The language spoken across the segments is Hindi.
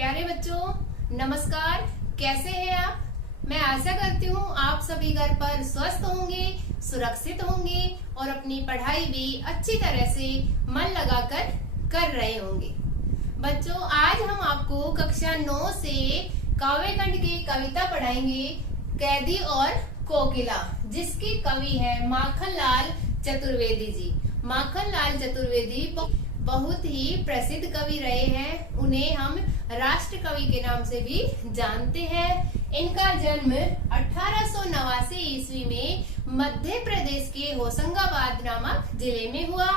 प्यारे बच्चों, नमस्कार। कैसे हैं आप? मैं आशा करती हूँ आप सभी घर पर स्वस्थ होंगे, सुरक्षित होंगे और अपनी पढ़ाई भी अच्छी तरह से मन लगाकर कर रहे होंगे। बच्चों, आज हम आपको कक्षा 9 से काव्यखंड की कविता पढ़ाएंगे, कैदी और कोकिला, जिसके कवि है माखनलाल चतुर्वेदी जी। माखनलाल चतुर्वेदी बहुत ही प्रसिद्ध कवि रहे हैं। उन्हें हम राष्ट्र कवि के नाम से भी जानते हैं। इनका जन्म 1889 ईस्वी में मध्य प्रदेश के होशंगाबाद नामक जिले में हुआ।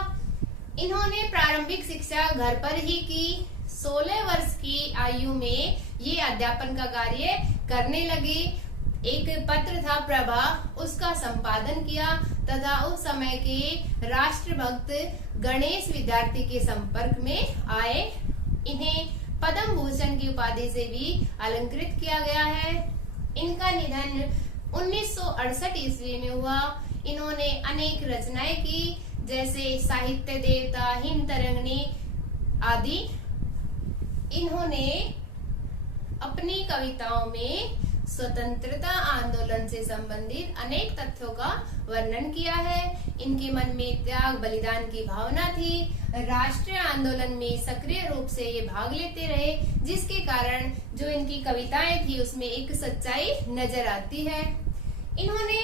इन्होंने प्रारंभिक शिक्षा घर पर ही की। 16 वर्ष की आयु में ये अध्यापन का कार्य करने लगे। एक पत्र था प्रभा, उसका संपादन किया तथा उस समय के राष्ट्रभक्त गणेश विद्यार्थी के संपर्क में आए। इन्हें पद्म भूषण की उपाधि से भी अलंकृत किया गया है। इनका निधन 1968 ईस्वी में हुआ। इन्होंने अनेक रचनाएं की, जैसे साहित्य देवता, हिम तरंगिणी आदि। इन्होंने अपनी कविताओं में स्वतंत्रता आंदोलन से संबंधित अनेक तथ्यों का वर्णन किया है। इनके मन में त्याग बलिदान की भावना थी। राष्ट्रीय आंदोलन में सक्रिय रूप से ये भाग लेते रहे, जिसके कारण जो इनकी कविताएं थी उसमें एक सच्चाई नजर आती है। इन्होंने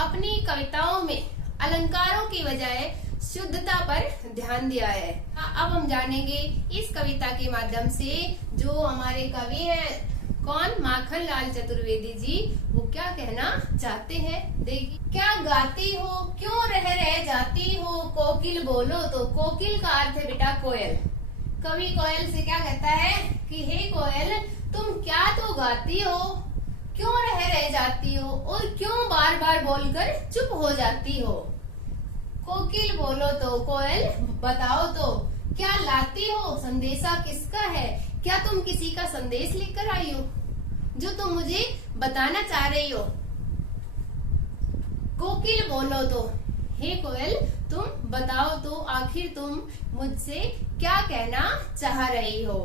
अपनी कविताओं में अलंकारों की बजाय शुद्धता पर ध्यान दिया है। अब हम जानेंगे इस कविता के माध्यम से जो हमारे कवि हैं, कौन, माखनलाल चतुर्वेदी जी, वो क्या कहना चाहते हैं। देखिए, क्या गाती हो, क्यों रह जाती हो, कोकिल बोलो तो। कोकिल का अर्थ है बेटा कोयल। कवि कोयल से क्या कहता है कि हे कोयल, तुम क्या तो गाती हो, क्यों रह जाती हो और क्यों बार बार बोलकर चुप हो जाती हो। कोकिल बोलो तो, कोयल बताओ तो, क्या लाती हो, संदेशा किसका है, क्या तुम किसी का संदेश लेकर आई हो जो तुम मुझे बताना चाह रही हो। कोकिल बोलो तो, हे कोयल तुम बताओ तो, आखिर तुम मुझसे क्या कहना चाह रही हो।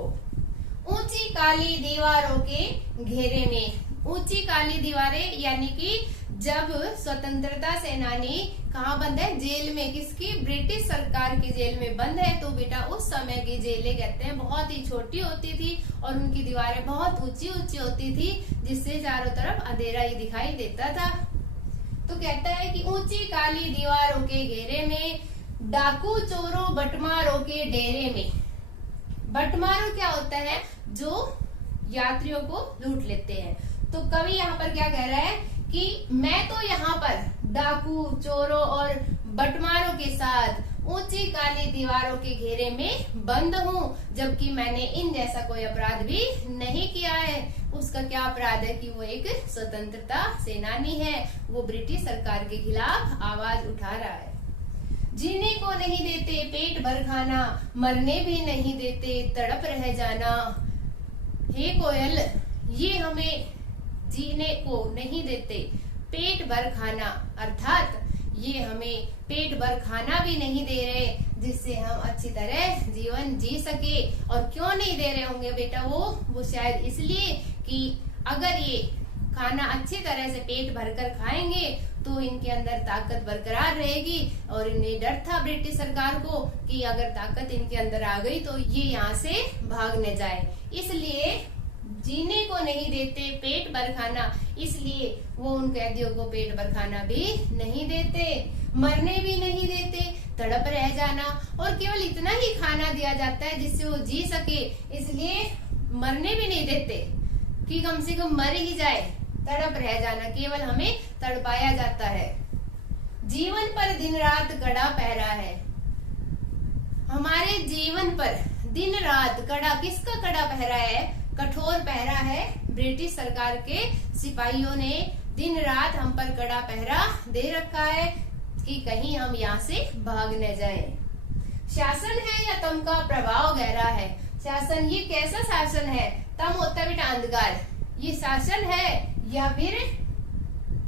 ऊंची काली दीवारों के घेरे में। ऊंची काली दीवारें यानी कि जब स्वतंत्रता सेनानी कहाँ बंद है, जेल में। किसकी? ब्रिटिश सरकार की जेल में बंद है। तो बेटा उस समय की जेलें कहते हैं बहुत ही छोटी होती थी और उनकी दीवारें बहुत ऊंची ऊंची होती थी, जिससे चारों तरफ अंधेरा ही दिखाई देता था। तो कहता है कि ऊंची काली दीवारों के घेरे में, डाकू चोरों बटमारों के डेरे में। बटमारों क्या होता है? जो यात्रियों को लूट लेते हैं। तो कवि यहाँ पर क्या कह रहा है कि मैं तो यहाँ पर डाकू चोरों और बटमारों के साथ ऊंची काली दीवारों के घेरे में बंद हूँ, जबकि मैंने इन जैसा कोई अपराध भी नहीं किया है। उसका क्या अपराध है कि वो एक स्वतंत्रता सेनानी है, वो ब्रिटिश सरकार के खिलाफ आवाज उठा रहा है। जीने को नहीं देते पेट भर खाना, मरने भी नहीं देते तड़प रह जाना। हे कोयल, ये हमें जीने को नहीं देते पेट भर खाना, अर्थात ये हमें पेट भर खाना भी नहीं दे रहे जिससे हम अच्छी तरह जीवन जी सके। और क्यों नहीं दे रहे होंगे बेटा वो शायद इसलिए कि अगर ये खाना अच्छी तरह से पेट भरकर खाएंगे तो इनके अंदर ताकत बरकरार रहेगी। और इन्हें डर था ब्रिटिश सरकार को कि अगर ताकत इनके अंदर आ गई तो ये यहाँ से भाग न जाए, इसलिए जीने को नहीं देते पेट भर खाना, इसलिए वो उन कैदियों को पेट भर खाना भी नहीं देते, मरने भी नहीं देते, तड़प रह जाना। और केवल इतना ही खाना दिया जाता है जिससे वो जी सके, इसलिए मरने भी नहीं देते कि कम से कम मर ही जाए, तड़प रह जाना, केवल हमें तड़पाया जाता है। जीवन पर दिन रात कड़ा पहरा है। हमारे जीवन पर दिन रात कड़ा, किसका कड़ा पहरा है? कठोर पहरा है। ब्रिटिश सरकार के सिपाहियों ने दिन रात हम पर कड़ा पहरा दे रखा है कि कहीं हम यहाँ से भाग न जाएं। शासन है या तम का प्रभाव गहरा है। शासन, ये कैसा शासन है? तम होता है बेटा अंधकार, ये शासन है या फिर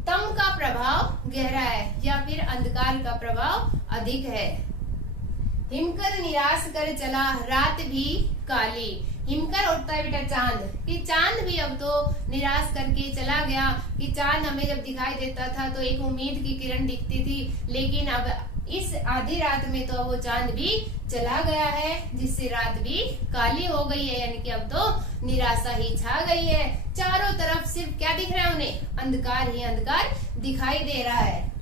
तम का प्रभाव गहरा है या फिर अंधकार का प्रभाव अधिक है। हिमकर निराश कर चला रात भी काली, हिमकर उठता है बेटा चांद, कि चांद भी अब तो निराश करके चला गया। कि चांद हमें जब दिखाई देता था तो एक उम्मीद की किरण दिखती थी, लेकिन अब इस आधी रात में तो वो चांद भी चला गया है, जिससे रात भी काली हो गई है, यानी कि अब तो निराशा ही छा गई है। चारों तरफ सिर्फ क्या दिख रहा है उन्हें? अंधकार ही अंधकार दिखाई दे रहा है।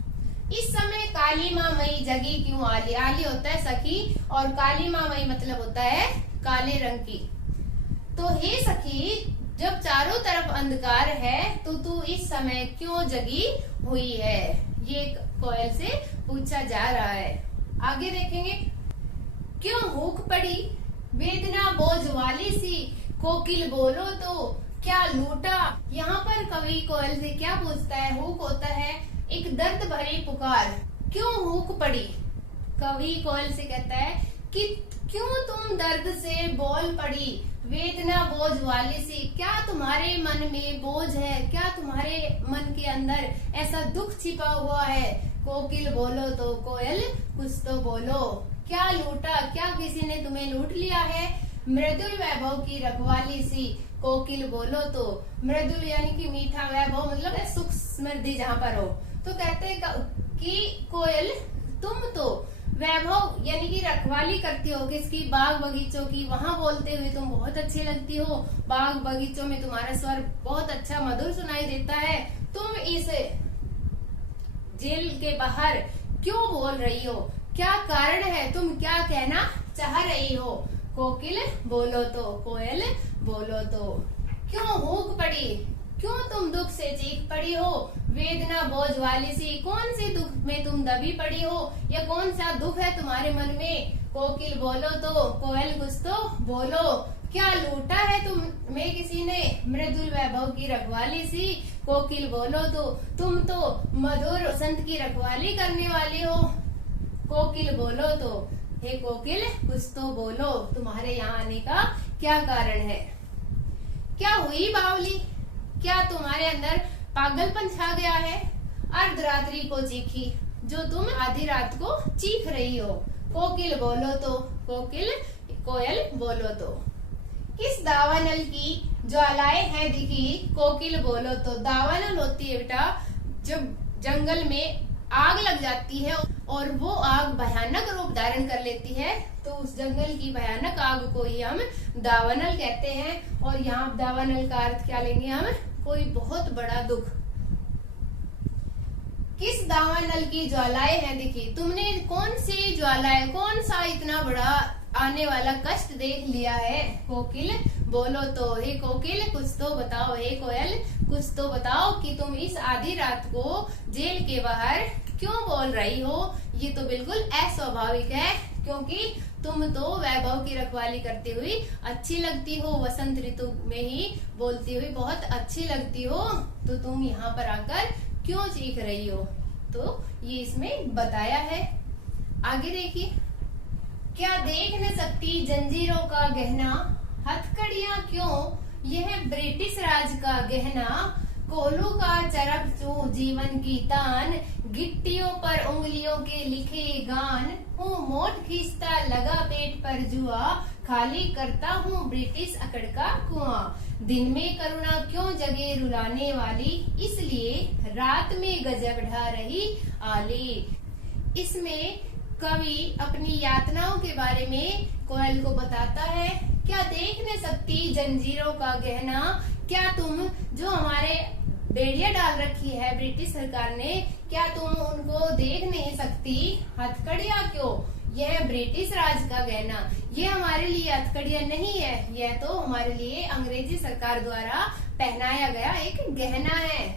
इस समय काली माँ मई जगी क्यों? आली, आली होता है सखी और काली माँ मई मतलब होता है काले रंग की। तो हे सखी, जब चारों तरफ अंधकार है तो तू इस समय क्यों जगी हुई है? ये कोयल से पूछा जा रहा है। आगे देखेंगे, क्यों भूख पड़ी वेदना बोझ वाली सी, कोकिल बोलो तो क्या लूटा? यहाँ पर कवि कोयल से क्या पूछता है? हुक होता है एक दर्द भरी पुकार। क्यों हुक पड़ी? कवि कोयल से कहता है कि क्यों तुम दर्द से बोल पड़ी, वेदना बोझ वाली सी। क्या तुम्हारे मन में बोझ है? क्या तुम्हारे मन के अंदर ऐसा दुख छिपा हुआ है? कोकिल बोलो तो कोयल कुछ तो बोलो, क्या लूटा? क्या किसी ने तुम्हें लूट लिया है? मृदुल वैभव की रखवाली सी, कोकिल बोलो तो। मृदुल यानी कि मीठा, वैभव मतलब सुख समृद्धि जहाँ पर हो। तो कहते हैं कि कोयल तुम तो वैभव यानी कि रखवाली करती हो किसकी? बाग बगीचों की। वहाँ बोलते हुए तुम बहुत अच्छी लगती हो, बाग बगीचों में तुम्हारा स्वर बहुत अच्छा मधुर सुनाई देता है। तुम इस जेल के बाहर क्यों बोल रही हो? क्या कारण है? तुम क्या कहना चाह रही हो? कोकिल बोलो तो, कोयल बोलो तो। क्यों भूख पड़ी? क्यों तुम दुख से चीख पड़ी हो? वेदना बोझ वाली सी, कौन सी दुख में तुम दबी पड़ी हो? या कौन सा दुख है तुम्हारे मन में? कोकिल बोलो तो, कोयल कुछ तो बोलो। क्या लूटा है तुम्हें किसी ने? मृदुल वैभव की रखवाली सी, कोकिल बोलो तो। तुम तो मधुर वसंत की रखवाली करने वाली हो, कोकिल बोलो तो। हे कोकिल कुछ तो बोलो, तुम्हारे यहाँ आने का क्या कारण है? क्या हुई बावली? क्या तुम्हारे अंदर पागलपन छा गया है? अर्धरात्रि को चीखी जो तुम आधी रात को चीख रही हो, कोकिल बोलो तो। कोकिल कोयल बोलो तो। किस दावानल की ज्वालाएं हैं दिखी, कोकिल बोलो तो। दावानल होती है बेटा जब जंगल में आग लग जाती है और वो आग भयानक रूप धारण कर लेती है, तो उस जंगल की भयानक आग को ही हम दावानल कहते हैं। और यहाँ दावानल का अर्थ क्या लेंगे हम? कोई बहुत बड़ा दुख। किस दावानल की ज्वालाएं हैं दिखी, तुमने कौन सी ज्वालाएं, कौन सा इतना बड़ा आने वाला कष्ट देख लिया है? कोकिल बोलो तो। हे कोकिल कुछ तो बताओ, हे कोयल कुछ तो बताओ कि तुम इस आधी रात को जेल के बाहर क्यों बोल रही हो? ये तो बिल्कुल अस्वाभाविक है, क्योंकि तुम तो वैभव की रखवाली करती हुई अच्छी लगती हो, वसंत ऋतु में ही बोलती हुई बहुत अच्छी लगती हो, तो तुम यहाँ पर आकर क्यों चीख रही हो? तो ये इसमें बताया है। आगे देखिए, क्या देख न सकती जंजीरों का गहना, हथकड़ियां क्यों यह ब्रिटिश राज का गहना, कोलू का चरक चू जीवन की तान, गिट्टियों पर उंगलियों के लिखे गान, हूँ मोट खींचता लगा पेट पर जुआ, खाली करता हूँ ब्रिटिश अकड़ का कुआं, दिन में करुणा क्यों जगे रुलाने वाली, इसलिए रात में गजब ढा रही आली। इसमें कवि अपनी यातनाओं के बारे में कोयल को बताता है। क्या देख न सकती जंजीरों का गहना, क्या तुम जो हमारे बेड़िया डाल रखी है ब्रिटिश सरकार ने, क्या तुम उनको देख नहीं सकती? हथकड़ियां क्यों, यह ब्रिटिश राज का गहना, ये हमारे लिए हथकड़ियां नहीं है, यह तो हमारे लिए अंग्रेजी सरकार द्वारा पहनाया गया एक गहना है।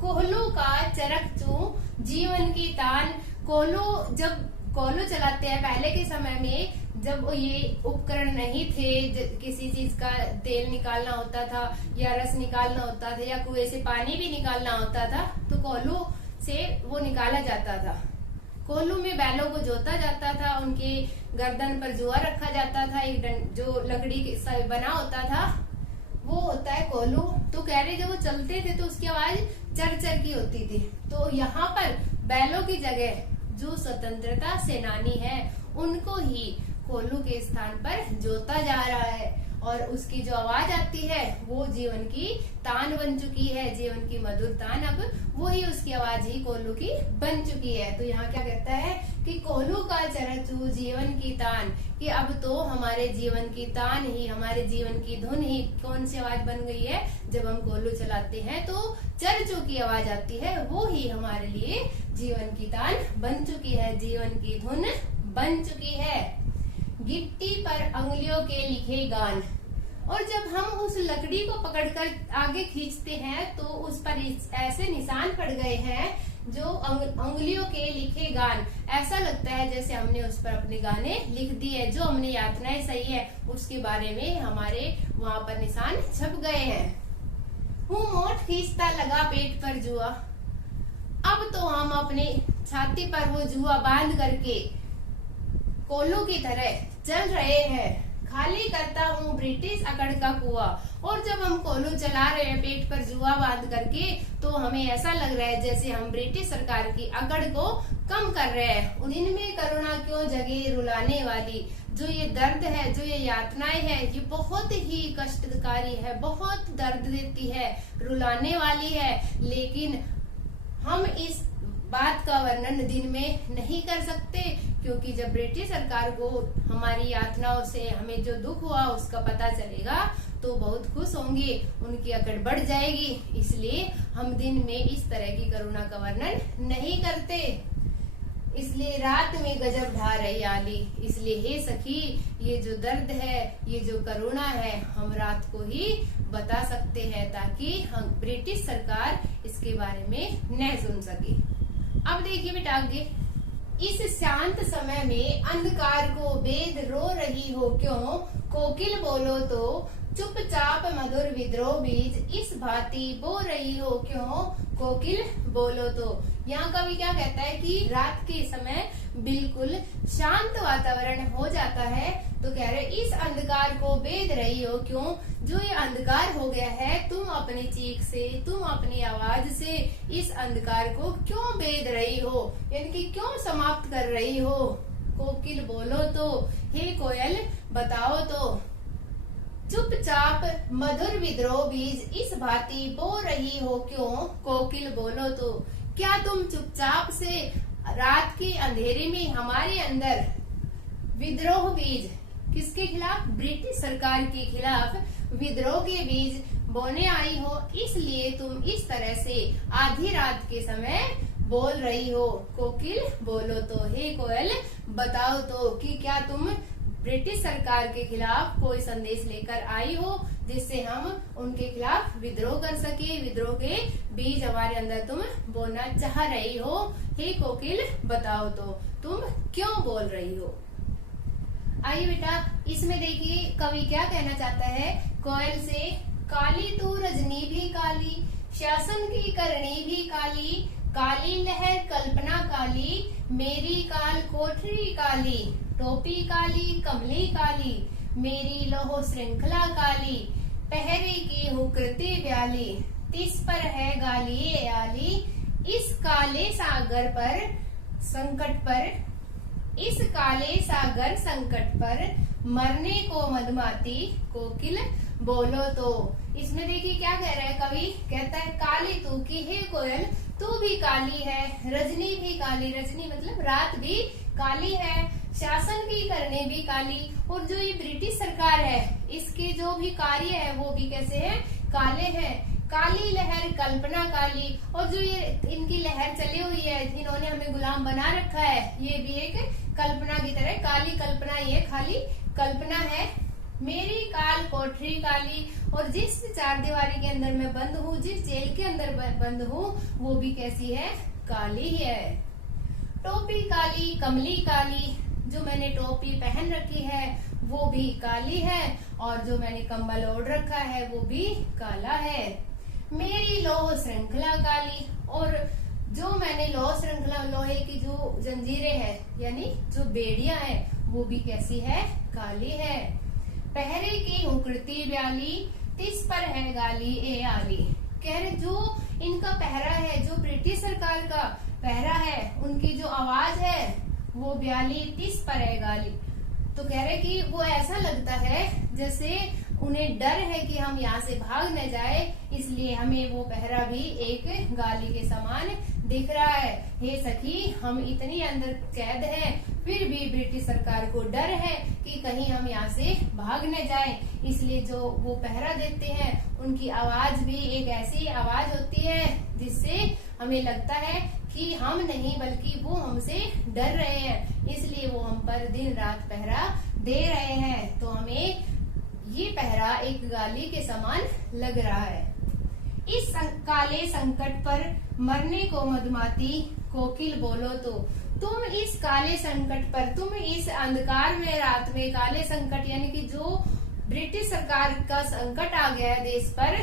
कोहलू का चरक चू जीवन की तान, कोहलू जब कोहलू चलाते हैं पहले के समय में, जब ये उपकरण नहीं थे, किसी चीज का तेल निकालना होता था या रस निकालना होता था या कुएं से पानी भी निकालना होता था, तो कोहलू से वो निकाला जाता था। कोहलू में बैलों को जोता जाता था, उनके गर्दन पर जुआ रखा जाता था, एक जो लकड़ी से बना होता था वो होता है कोहलू। तो कह रहे जब वो चलते थे तो उसकी आवाज चर चर की होती थी। तो यहाँ पर बैलों की जगह जो स्वतंत्रता सेनानी है उनको ही कोहलू के स्थान पर जोता जा रहा है। और उसकी जो आवाज आती है वो जीवन की तान बन चुकी है, जीवन की मधुर तान। अब वही उसकी आवाज ही कोल्हू की बन चुकी है। तो यहाँ क्या कहता है कि कोल्हू का चरचू जीवन की तान, कि अब तो हमारे जीवन की तान ही, हमारे जीवन की धुन ही कौन सी आवाज बन गई है, जब हम कोल्हू चलाते हैं तो चरचू की आवाज आती है, वो ही हमारे लिए जीवन की तान बन चुकी है, जीवन की धुन बन चुकी है। गिट्टी पर अंगुलियों के लिखे गान, और जब हम उस लकड़ी को पकड़कर आगे खींचते हैं तो उस पर ऐसे निशान पड़ गए हैं जो अंगुलियों के लिखे गान, ऐसा लगता है जैसे हमने उस पर अपने गाने लिख दिए, जो हमने यातनाएं सही है उसके बारे में हमारे वहाँ पर निशान छप गए हैं। हूँ मोट खींचता लगा पेट पर जुआ, अब तो हम अपने छाती पर वो जुआ बांध करके कोल्हू की तरह चल रहे हैं। खाली करता हूँ ब्रिटिश अकड़ का कुआं, और जब हम कोल्हू चला रहे हैं पेट पर जुआ बांध करके तो हमें ऐसा लग रहा है जैसे हम ब्रिटिश सरकार की अकड़ को कम कर रहे हैं। इनमें करुणा क्यों जगे रुलाने वाली, जो ये दर्द है, जो ये यातनाएं है, ये बहुत ही कष्टकारी है, बहुत दर्द देती है, रुलाने वाली है, लेकिन हम इस बात का वर्णन दिन में नहीं कर सकते, क्योंकि जब ब्रिटिश सरकार को हमारी यातनाओं से हमें जो दुख हुआ उसका पता चलेगा तो बहुत खुश होंगे, उनकी अकड़ बढ़ जाएगी, इसलिए हम दिन में इस तरह की करुणा का वर्णन नहीं करते। इसलिए रात में गजब ढा रही आली, इसलिए हे सखी ये जो दर्द है, ये जो करुणा है, हम रात को ही बता सकते हैं ताकि हम ब्रिटिश सरकार इसके बारे में न सुन सके। अब देखिए बेटा आगे, इस शांत समय में अंधकार को वेद रो रही हो क्यों, कोकिल बोलो तो चुपचाप मधुर विद्रोह बीज इस भांति बो रही हो क्यों, कोकिल बोलो तो। यहाँ कवि क्या कहता है कि रात के समय बिल्कुल शांत वातावरण हो जाता है, तो कह रहे इस अंधकार को बेध रही हो क्यों, जो ये अंधकार हो गया है तुम अपनी चीख से, तुम अपनी आवाज से इस अंधकार को क्यों बेध रही हो, यानी कि क्यों समाप्त कर रही हो। कोकिल बोलो तो, हे कोयल बताओ तो, चुपचाप मधुर विद्रोह बीज इस भांति बो रही हो क्यों, कोकिल बोलो तो। क्या तुम चुपचाप से रात के अंधेरे में हमारे अंदर विद्रोह बीज, किसके खिलाफ, ब्रिटिश सरकार के खिलाफ विद्रोह के बीज बोने आई हो, इसलिए तुम इस तरह से आधी रात के समय बोल रही हो। कोकिल बोलो तो, हे कोयल बताओ तो, कि क्या तुम ब्रिटिश सरकार के खिलाफ कोई संदेश लेकर आई हो जिससे हम उनके खिलाफ विद्रोह कर सके, विद्रोह के बीज हमारे अंदर तुम बोना चाह रही हो। हे कोकिल बताओ तो, तुम क्यों बोल रही हो। आइए बेटा इसमें देखिए कवि क्या कहना चाहता है कोयल से, काली तू रजनी भी काली, शासन की करनी भी काली, काली लहर कल्पना काली, मेरी काल कोठरी काली, टोपी काली कमली काली, मेरी लोहो श्रृंखला काली, पहरे की हूँ कृति ब्याली, तिस पर है गाली ए आली, इस काले सागर पर संकट पर, इस काले सागर संकट पर मरने को मधुमाती, कोकिल बोलो तो। इसमें देखिए क्या कह रहा है कवि, कहता है काली तू की, हे कोयल तू भी काली है, रजनी भी काली, रजनी मतलब रात भी काली है, शासन की करने भी काली, और जो ये ब्रिटिश सरकार है इसके जो भी कार्य है वो भी कैसे है, काले हैं। काली लहर कल्पना काली, और जो ये इनकी लहर चली हुई है, इन्होंने हमें गुलाम बना रखा है, ये भी एक कल्पना की तरह काली कल्पना, ये खाली कल्पना है। मेरी काल कोठरी काली, और जिस चारदीवारी के अंदर मैं बंद हूँ, जिस जेल के अंदर बंद हूँ वो भी कैसी है, काली ही है। टोपी काली कमली काली, जो मैंने टोपी पहन रखी है वो भी काली है, और जो मैंने कंबल ओढ़ रखा है वो भी काला है। मेरी लोह श्रृंखला काली, और जो मैंने लोह श्रृंखला, लोहे की जो जंजीरें हैं यानी जो बेड़ियां हैं वो भी कैसी है, काली है। पहरे की हुकृति ब्याली, तिस पर है गाली ए आली, कह रहे जो इनका पहरा है, जो ब्रिटिश सरकार का पहरा है, उनकी जो आवाज है वो ब्याली, तिस पर है गाली, तो कह रहे कि वो ऐसा लगता है जैसे उन्हें डर है कि हम यहाँ से भाग न जाए, इसलिए हमें वो पहरा भी एक गाली के समान दिख रहा है। हे सखी, हम इतनी अंदर कैद हैं, फिर भी ब्रिटिश सरकार को डर है कि कहीं हम यहाँ से भाग न जाएं, इसलिए जो वो पहरा देते हैं उनकी आवाज भी एक ऐसी आवाज होती है जिससे हमें लगता है कि हम नहीं बल्कि वो हमसे डर रहे हैं, इसलिए वो हम पर दिन रात पहरा दे रहे हैं। तो हमें ये पहरा एक गाली के समान लग रहा है। इस काले संकट पर मरने को मधुमाती कोकिल बोलो तो। तुम इस काले संकट पर, तुम इस अंधकार में रात में काले संकट यानी कि जो ब्रिटिश सरकार का संकट आ गया है देश पर,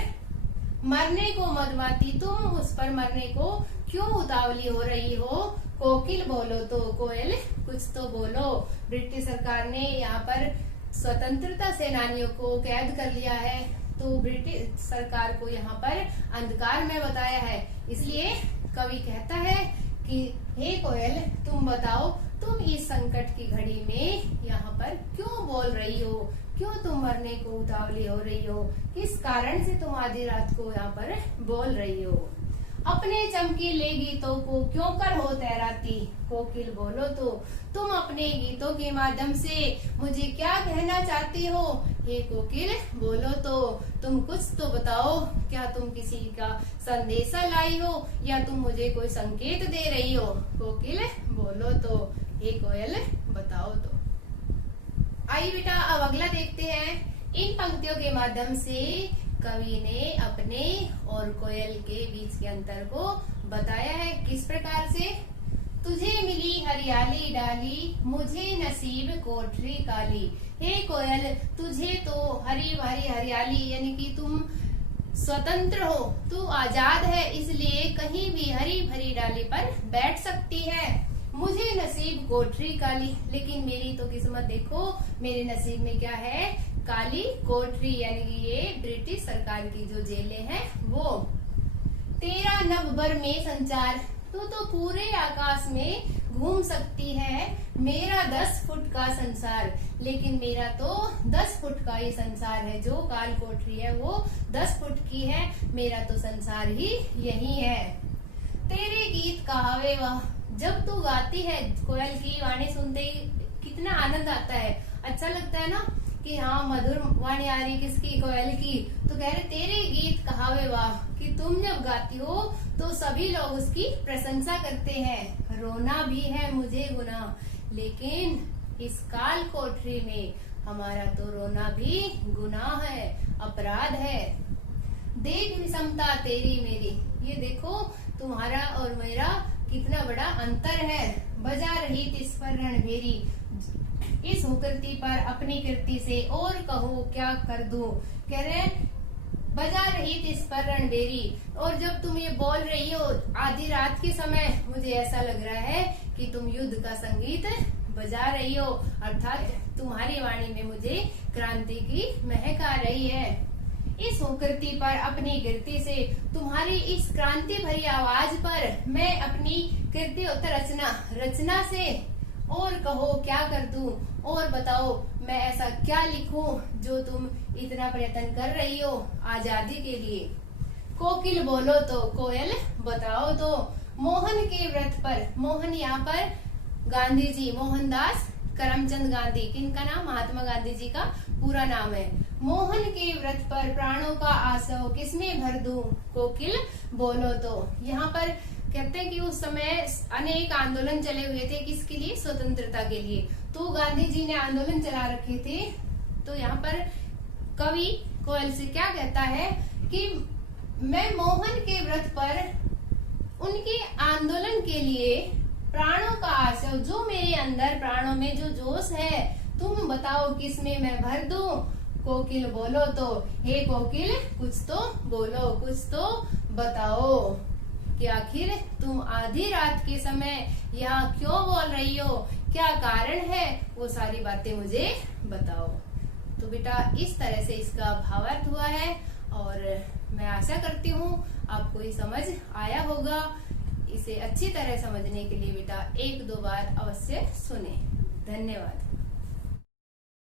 मरने को मधुमाती, तुम उस पर मरने को क्यों उतावली हो रही हो? कोकिल बोलो तो, कोयल कुछ तो बोलो। ब्रिटिश सरकार ने यहाँ पर स्वतंत्रता सेनानियों को कैद कर लिया है, तो ब्रिटिश सरकार को यहाँ पर अंधकार में बताया है, इसलिए कवि कहता है कि हे कोयल, तुम बताओ, तुम इस संकट की घड़ी में यहाँ पर क्यों बोल रही हो? क्यों तुम मरने को उतावली हो रही हो? किस कारण से तुम आधी रात को यहाँ पर बोल रही हो? अपने चमकीले गीतों को क्यों कर हो तैराती? कोकिल बोलो तो, तुम अपने गीतों के माध्यम से मुझे क्या कहना चाहती हो? हे कोकिल बोलो तो, तुम कुछ तो बताओ, क्या तुम किसी का संदेशा लाई हो या तुम मुझे कोई संकेत दे रही हो? कोकिल बोलो तो, हे कोयल बताओ तो। आइए बेटा, अब अगला देखते हैं। इन पंक्तियों के माध्यम से कवि ने अपने और कोयल के बीच के अंतर को बताया है। किस प्रकार से? तुझे मिली हरियाली डाली, मुझे नसीब कोठरी काली। हे कोयल, तुझे तो हरी भरी हरियाली यानी कि तुम स्वतंत्र हो, तू आजाद है, इसलिए कहीं भी हरी भरी डाली पर बैठ सकती है। मुझे नसीब कोठरी काली, लेकिन मेरी तो किस्मत देखो, मेरे नसीब में क्या है? काली कोठरी यानी कि ये ब्रिटिश सरकार की जो जेलें हैं वो। तेरा नभभर में संचार, तू तो पूरे आकाश में घूम सकती है। मेरा 10 फुट का संसार, लेकिन मेरा तो 10 फुट का ही संसार है। जो काल कोठरी है वो 10 फुट की है, मेरा तो संसार ही यही है। तेरे गीत कहावे वाह, जब तू गाती है, कोयल की वाणी सुनते ही कितना आनंद आता है, अच्छा लगता है ना कि हाँ मधुर वाणी आ रही किसकी? कोयल की। तो कह रहे तेरे गीत कहावे वाह, कि तुम जब गाती हो तो सभी लोग उसकी प्रशंसा करते हैं। रोना भी है मुझे गुनाह, लेकिन इस काल कोठरी में हमारा तो रोना भी गुनाह है, अपराध है। देख विषमता तेरी मेरी, ये देखो तुम्हारा और मेरा कितना बड़ा अंतर है। बजा रही इस पर रणभेरी, इस हुकरती पर अपनी कृति से और कहो क्या कर दूं। कह रहे बजा रही इस पर रणभेरी, और जब तुम ये बोल रही हो आधी रात के समय, मुझे ऐसा लग रहा है कि तुम युद्ध का संगीत बजा रही हो, अर्थात तुम्हारी वाणी में मुझे क्रांति की महक आ रही है। इस हुकरती पर अपनी कीर्ति से, तुम्हारी इस क्रांति भरी आवाज पर मैं अपनी कीर्ति रचना से और कहो क्या कर दूं, और बताओ मैं ऐसा क्या लिखूं जो तुम इतना प्रयत्न कर रही हो आजादी के लिए। कोकिल बोलो तो, कोयल बताओ तो। मोहन के व्रत पर, मोहन यहाँ पर गांधी जी, मोहनदास करमचंद गांधी, किनका नाम? महात्मा गांधी जी का पूरा नाम है। मोहन के व्रत पर प्राणों का आसव किसमें भर दूं? कोकिल बोलो तो। यहाँ पर कहते हैं कि उस समय अनेक आंदोलन चले हुए थे, किसके लिए? स्वतंत्रता के लिए। तो गांधी जी ने आंदोलन चला रखे थे, तो यहाँ पर कवि कोयल से क्या कहता है कि मैं मोहन के व्रत पर उनके आंदोलन के लिए प्राणों का आशय, जो मेरे अंदर प्राणों में जो जोश है, तुम बताओ किसमें मैं भर दूं? कोकिल बोलो तो। हे कोकिल कुछ तो बोलो, कुछ तो बताओ कि आखिर तुम आधी रात के समय यहाँ क्यों बोल रही हो, क्या कारण है, वो सारी बातें मुझे बताओ। तो बेटा इस तरह से इसका भावार्थ हुआ है, और मैं आशा करती हूँ आपको ये समझ आया होगा। इसे अच्छी तरह समझने के लिए बेटा 1-2 बार अवश्य सुने। धन्यवाद।